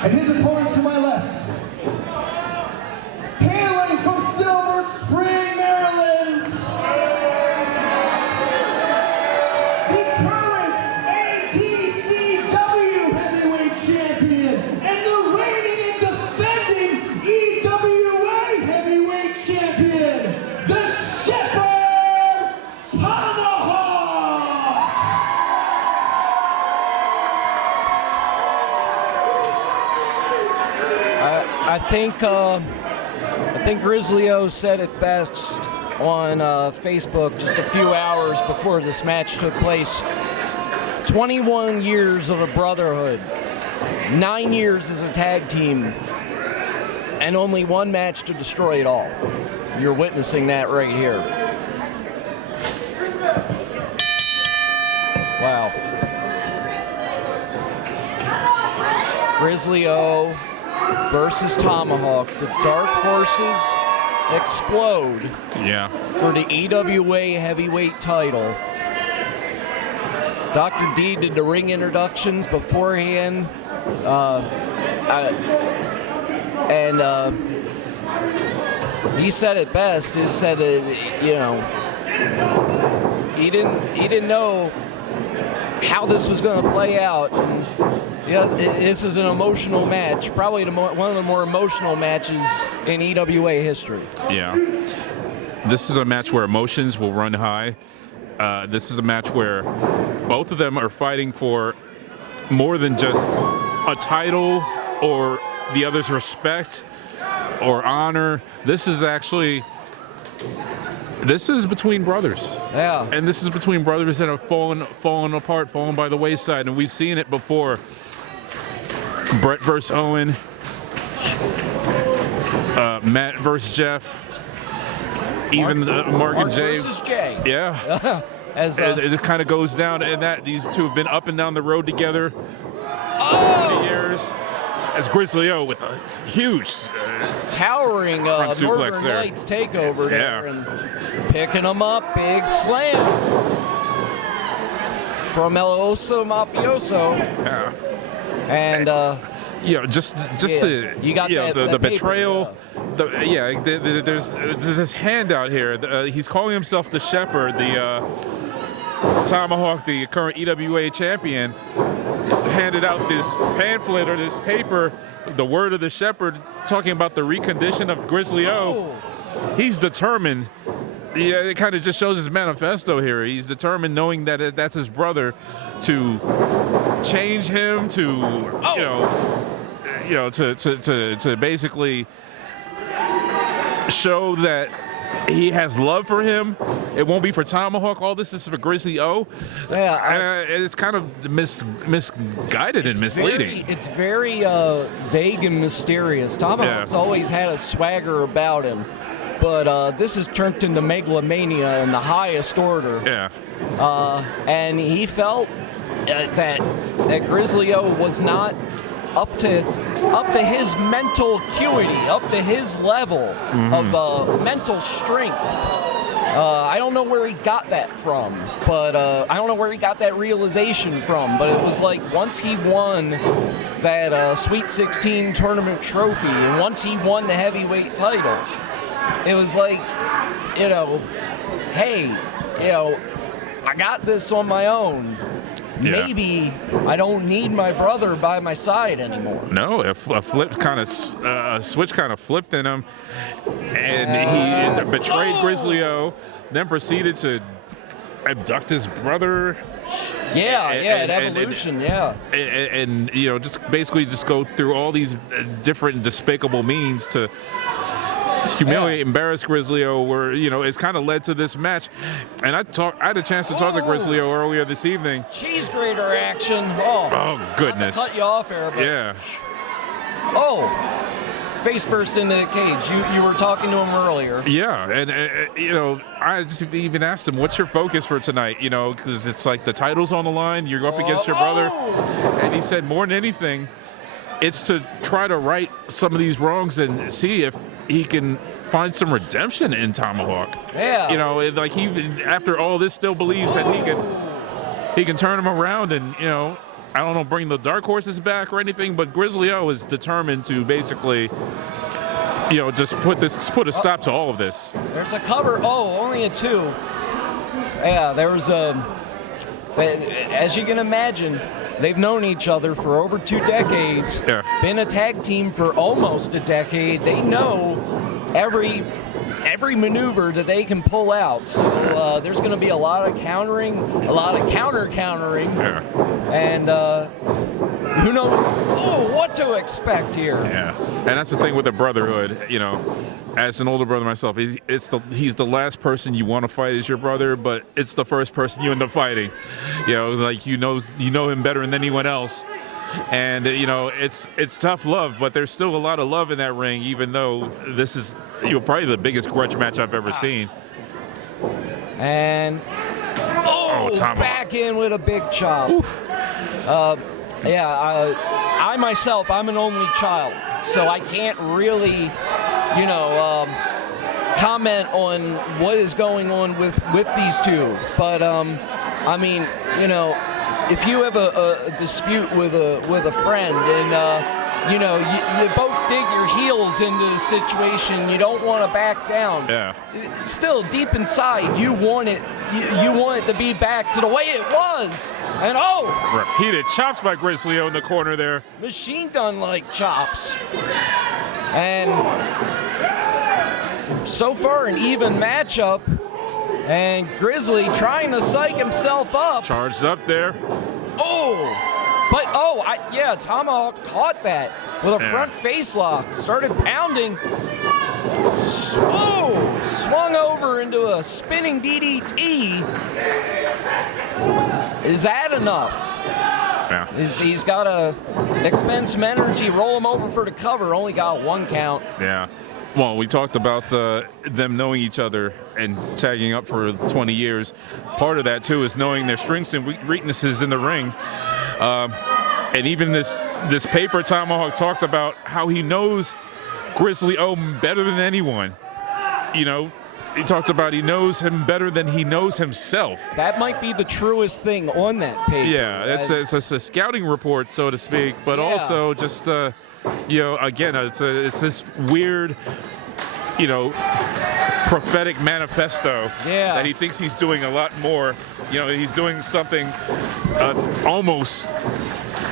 And his opponent to my left, hailing from Silver Spring, Maryland, the current ATCW heavyweight champion and the reigning and defending EWA heavyweight champion, the Shepherd Tomahawk. I think Grizzly-O said it best on Facebook just a few hours before this match took place. 21 years of a brotherhood, 9 years as a tag team, and only one match to destroy it all. You're witnessing that right here. Wow. Grizzly-O versus Tomahawk. The Dark Horses explode for the EWA heavyweight title. Dr. D did the ring introductions beforehand, and he said it best. He said that, you know, he didn't know how this was going to play out. And, yeah, this is an emotional match, probably one of the more emotional matches in EWA history. Yeah. This is a match where emotions will run high. This is a match where both of them are fighting for more than just a title or the other's respect or honor. This is between brothers. Yeah. And this is between brothers that have fallen apart, fallen by the wayside, and we've seen it before. Brett versus Owen, Matt versus Jeff, even Mark and Jay. Versus Jay. Yeah. It kind of goes down, and that these two have been up and down the road together for many years. As Grizzly-O with a huge towering Northern Lights takeover there, and picking them up, big slam from El Oso Mafioso. Yeah. And just the the betrayal. There's this handout here. He's calling himself the Shepherd, the Tomahawk, the current EWA champion. Handed out this pamphlet or this paper, the word of the Shepherd, talking about the recondition of Grizzly-O. He's determined. Yeah, it kind of just shows his manifesto here. He's determined, knowing that that's his brother, to change him, to to basically show that he has love for him. It won't be for Tomahawk. All this is for Grizzly-O. Yeah, it's kind of misguided and misleading. It's very vague and mysterious. Tomahawk's always had a swagger about him, but this has turned into megalomania in the highest order. Yeah. And he felt that Grizzly-O was not up to his mental acuity, up to his level of mental strength. I don't know where he got that from, but I don't know where he got that realization from, but it was like once he won that Sweet 16 tournament trophy, and once he won the heavyweight title, it was like, hey, I got this on my own. Yeah. Maybe I don't need my brother by my side anymore. No, a switch kind of flipped in him, and he betrayed Grizzly-O, then proceeded to abduct his brother. At Evolution, and just basically just go through all these different despicable means to humiliate, embarrass Grizzly-O, where it's kind of led to this match. And I had a chance to talk to Grizzly-O earlier this evening. Cheese grater action. Oh goodness! Not to cut you off here, but face first into the cage. You were talking to him earlier. Yeah, and I just even asked him, "What's your focus for tonight?" Because it's like the title's on the line. You're up against your brother, and he said more than anything, it's to try to right some of these wrongs and see if he can find some redemption in Tomahawk. Yeah. Like he, after all this, still believes that he can turn him around and I don't know, bring the dark horses back or anything, but Grizzly-O is determined to basically, just put a stop to all of this. There's a cover. Oh, only a 2. Yeah, there was as you can imagine, they've known each other for over 2 decades. Yeah. Been a tag team for almost a decade. They know every maneuver that they can pull out. So there's going to be a lot of countering, a lot of counter-countering. Yeah. And who knows what to expect here. Yeah. And that's the thing with the Brotherhood, as an older brother myself, he's the last person you want to fight as your brother, but it's the first person you end up fighting. Like you know him better than anyone else. And it's tough love, but there's still a lot of love in that ring, even though this is probably the biggest grudge match I've ever seen. And back in with a big chop. I myself, I'm an only child, so I can't really comment on what is going on with these two. But if you have a dispute with a friend and you both dig your heels into the situation, you don't want to back down. Yeah. Still, deep inside, you want it to be back to the way it was. And repeated chops by Grizzly-O in the corner there. Machine gun-like chops. And so far, an even matchup. And Grizzly trying to psych himself up. Charged up there. Tomahawk caught that with a front face lock. Started pounding. Swung over into a spinning DDT. Is that enough? Yeah. He's got to expend some energy, roll him over for the cover. Only got 1 count. Yeah. Well, we talked about them knowing each other and tagging up for 20 years. Part of that, too, is knowing their strengths and weaknesses in the ring. And even this paper, Tomahawk talked about how he knows Grizzly-O better than anyone. He talked about he knows him better than he knows himself. That might be the truest thing on that paper. Yeah, it's a scouting report, so to speak, but also just... again, it's this weird, prophetic manifesto that he thinks he's doing a lot more. He's doing something almost,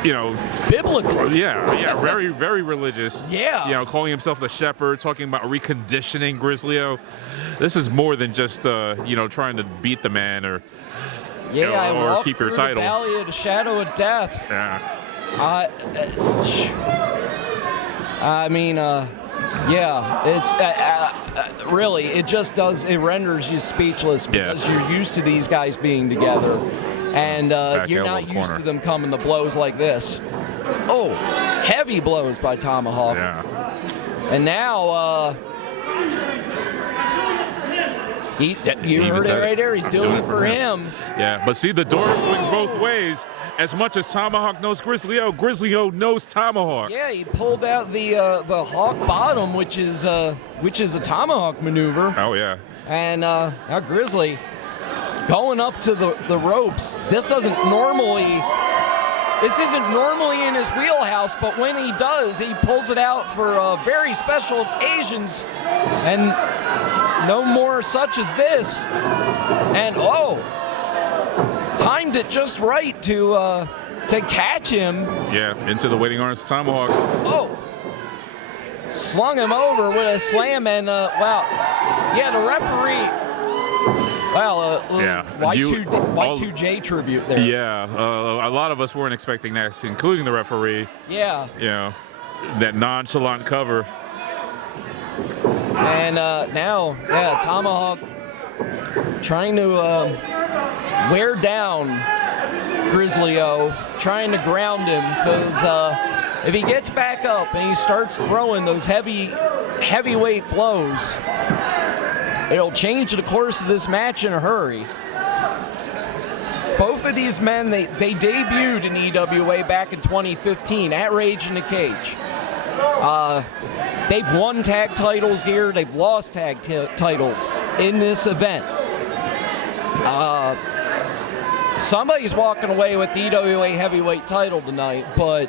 biblical. Yeah, very, very religious. Yeah. Calling himself the shepherd, talking about reconditioning Grizzly-O. This is more than just, trying to beat the man or keep your title. The valley of the shadow of death. Yeah. It's really, it just does, it renders you speechless because you're used to these guys being together and you're not used to them coming to blows like this. Heavy blows by Tomahawk. Yeah. And now, you heard it right there, he's doing it for him. Yeah, but see, the door swings both ways. As much as Tomahawk knows Grizzly-O, Grizzly-O knows Tomahawk. Yeah, he pulled out the hawk bottom, which is a Tomahawk maneuver. Oh yeah. And now Grizzly going up to the ropes. This isn't normally in his wheelhouse, but when he does, he pulls it out for very special occasions, and no more such as this. And timed it just right to catch him. Yeah, into the waiting arms, Tomahawk. Slung him over with a slam, and the referee. Y2J tribute there. Yeah, a lot of us weren't expecting that, including the referee. Yeah. That nonchalant cover. And now, Tomahawk trying to wear down Grizzly-O, trying to ground him, because if he gets back up and he starts throwing those heavyweight blows, it'll change the course of this match in a hurry. Both of these men, they debuted in EWA back in 2015 at Rage in the Cage. They've won tag titles here. They've lost tag titles in this event. somebody's walking away with the EWA heavyweight title tonight, but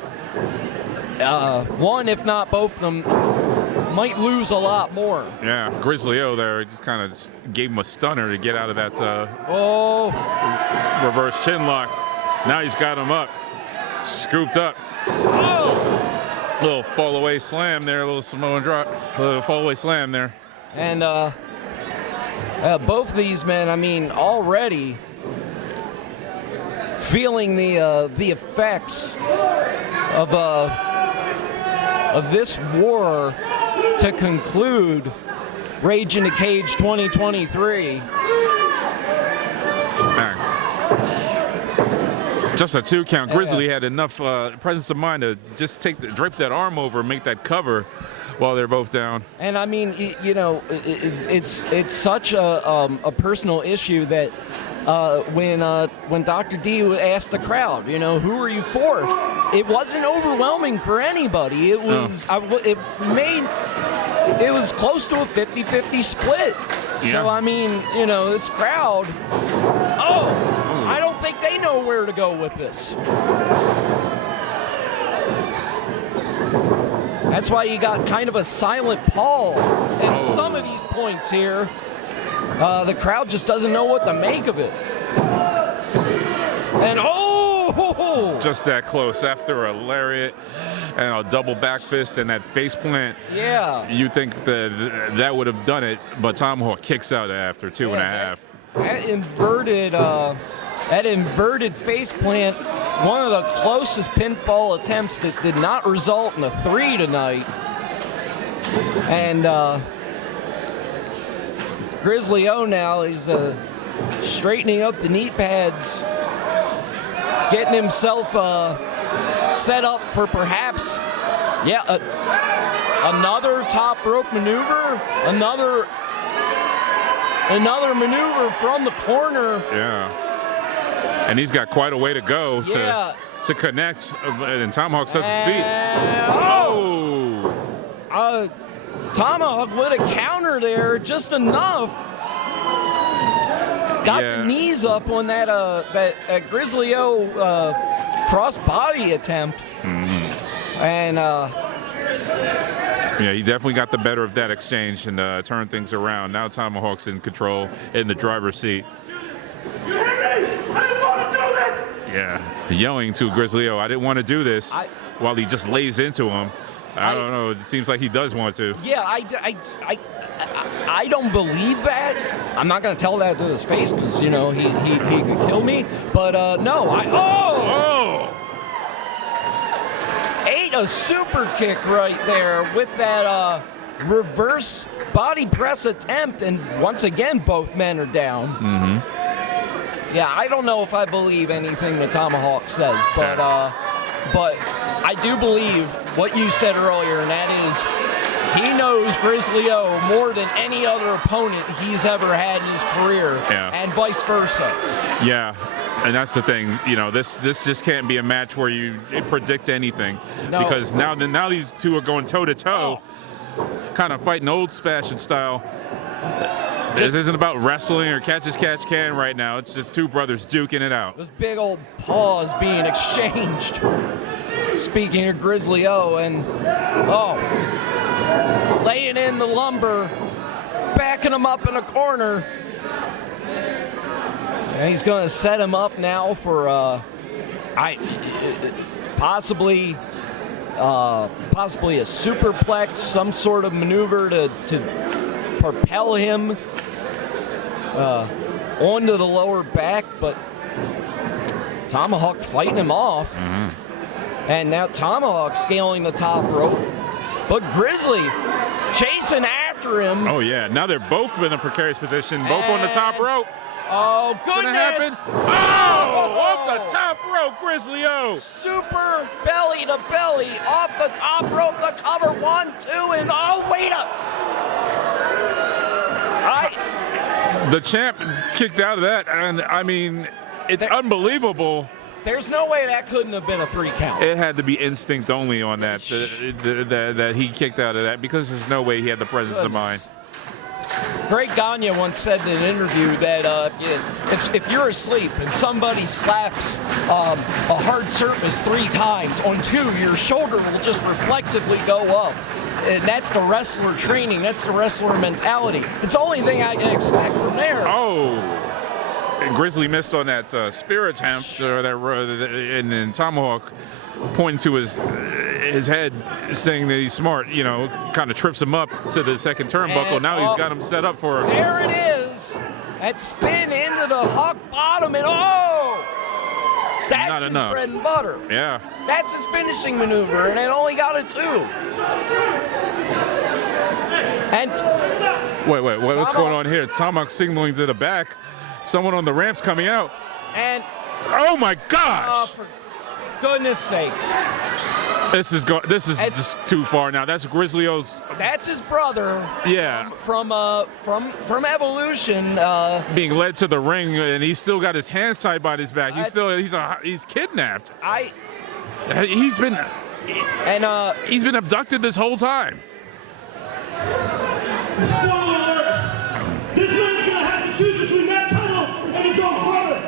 one, if not both of them, might lose a lot more. Yeah, Grizzly-O there just kind of gave him a stunner to get out of that reverse chin lock. Now he's got him up, scooped up. Oh! Little fall away slam there, a little Samoan drop, a little fall away slam there. And both of these men, I mean, already feeling the effects of this war to conclude Rage in the Cage 2023. Man. Just a 2 count. Grizzly had enough presence of mind to just drape that arm over and make that cover while they're both down. And I mean, it's such a personal issue that when Dr. D asked the crowd, who are you for? It wasn't overwhelming for anybody. It was it was close to a 50-50 split. Yeah. So I mean, this crowd, I don't think they know where to go with this. That's why you got kind of a silent Paul at some of these points here. The crowd just doesn't know what to make of it. And just that close after a lariat and a double back fist and that face plant. Yeah. You think that would have done it, but Tomahawk kicks out after 2.5. That inverted face plant, one of the closest pinfall attempts that did not result in a 3 tonight. And Grizzly-O now is straightening up the knee pads, getting himself set up for perhaps, another top rope maneuver, another maneuver from the corner. Yeah. And he's got quite a way to go to connect, and Tomahawk sets his feet. Tomahawk with a counter there, just enough. Got the knees up on that Grizzly-O cross-body attempt. Mm-hmm. And he definitely got the better of that exchange and turned things around. Now Tomahawk's in control in the driver's seat. You hear me? I didn't want to do this! Yeah, yelling to Grizzly-O, I didn't want to do this, while he just lays into him. I don't know. It seems like he does want to. Yeah, I don't believe that. I'm not going to tell that to his face because, he could kill me. But, no. Ate a super kick right there with that reverse body press attempt. And once again, both men are down. Mm-hmm. Yeah, I don't know if I believe anything the Tomahawk says, but I do believe what you said earlier, and that is he knows Grizzly-O more than any other opponent he's ever had in his career, and vice versa. Yeah, and that's the thing. This just can't be a match where you predict anything, because now these two are going toe-to-toe, kind of fighting old-fashioned style. This isn't about wrestling or catch-as-catch-can right now. It's just two brothers duking it out. Those big old paws being exchanged. Speaking of Grizzly-O, and laying in the lumber, backing him up in a corner. And he's going to set him up now for possibly a superplex, some sort of maneuver to propel him onto the lower back, but Tomahawk fighting him off. Mm-hmm. And now Tomahawk scaling the top rope, but Grizzly chasing after him. Oh, yeah. Now they're both in a precarious position, both on the top rope. Oh, goodness. Off the top rope, Grizzly-O. Super belly to belly, off the top rope, the cover, 1, 2, and wait up. The champ kicked out of that, and I mean, it's unbelievable. There's no way that couldn't have been a 3 count. It had to be instinct only on that, that he kicked out of that, because there's no way he had the presence of mind. Greg Gagne once said in an interview that if you're asleep and somebody slaps a hard surface 3 times, on 2, your shoulder will just reflexively go up. And that's the wrestler training. That's the wrestler mentality. It's the only thing I can expect from there. Oh, and Grizzly missed on that spear attempt, or and then Tomahawk pointing to his head, saying that he's smart. You know, kind of trips him up to the second turnbuckle. And, now he's got him set up for. There it is. That spin into the hawk bottom, and that's not his enough. bread and butter. Yeah. That's his finishing maneuver, and it only got a 2. And Wait, what's going on here? Tomahawk signaling to the back. Someone on the ramp's coming out. And oh my gosh! for goodness sakes, This is just too far now. That's Grizzly-O's. that's his brother. Yeah. From Evolution. Being led to the ring, and he's still got his hands tied behind his back. He's kidnapped. He's been abducted this whole time. This man's gonna have to choose between that title and his own brother.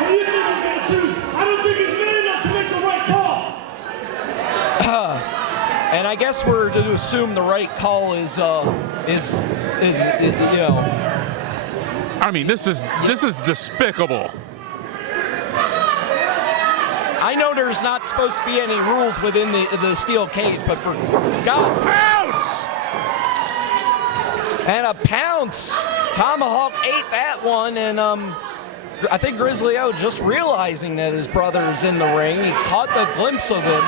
What do you think he's gonna choose? I don't think he's man enough to make the right call. And I guess we're to assume the right call is I mean, this is despicable. I know there's not supposed to be any rules within the steel cage, but for God's Pounce! And a pounce. Tomahawk ate that one, and I think Grizzly-O, just realizing that his brother is in the ring, he caught the glimpse of him,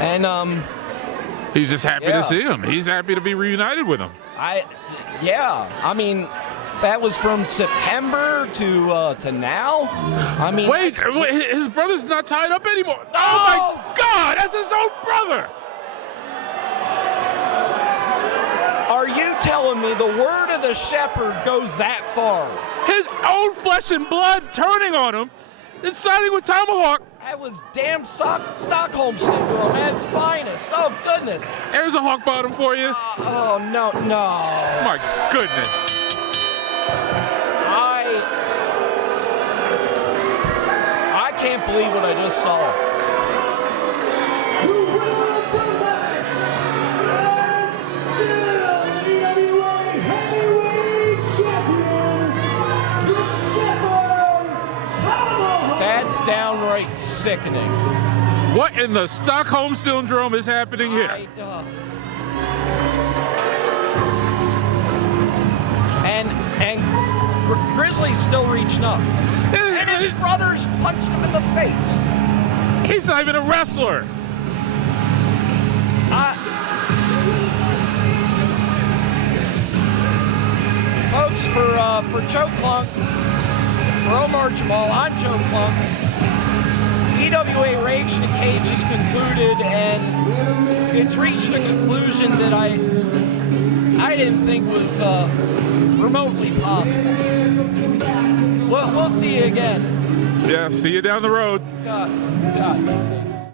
and he's just happy to see him. He's happy to be reunited with him. I mean, that was from September to now. I mean, wait, his brother's not tied up anymore. Oh my God, that's his own brother. Are you telling me the word of the shepherd goes that far? His own flesh and blood turning on him and siding with Tomahawk. That was damn Stockholm Syndrome at its finest. Oh, goodness. There's a hawk bottom for you. No. My goodness. I can't believe what I just saw. Who will the match? And still EWA Heavyweight Champion, the Shepherd Tomahawk. That's downright sickening. What in the Stockholm Syndrome is happening here? And Grizzly's still reaching up. And his brothers punched him in the face. He's not even a wrestler. Folks, for Joe Clunk, for Omar Jamal, I'm Joe Clunk. EWA Rage in the Cage is concluded, and it's reached a conclusion that I didn't think was remotely possible. We'll see you again. Yeah, see you down the road. God.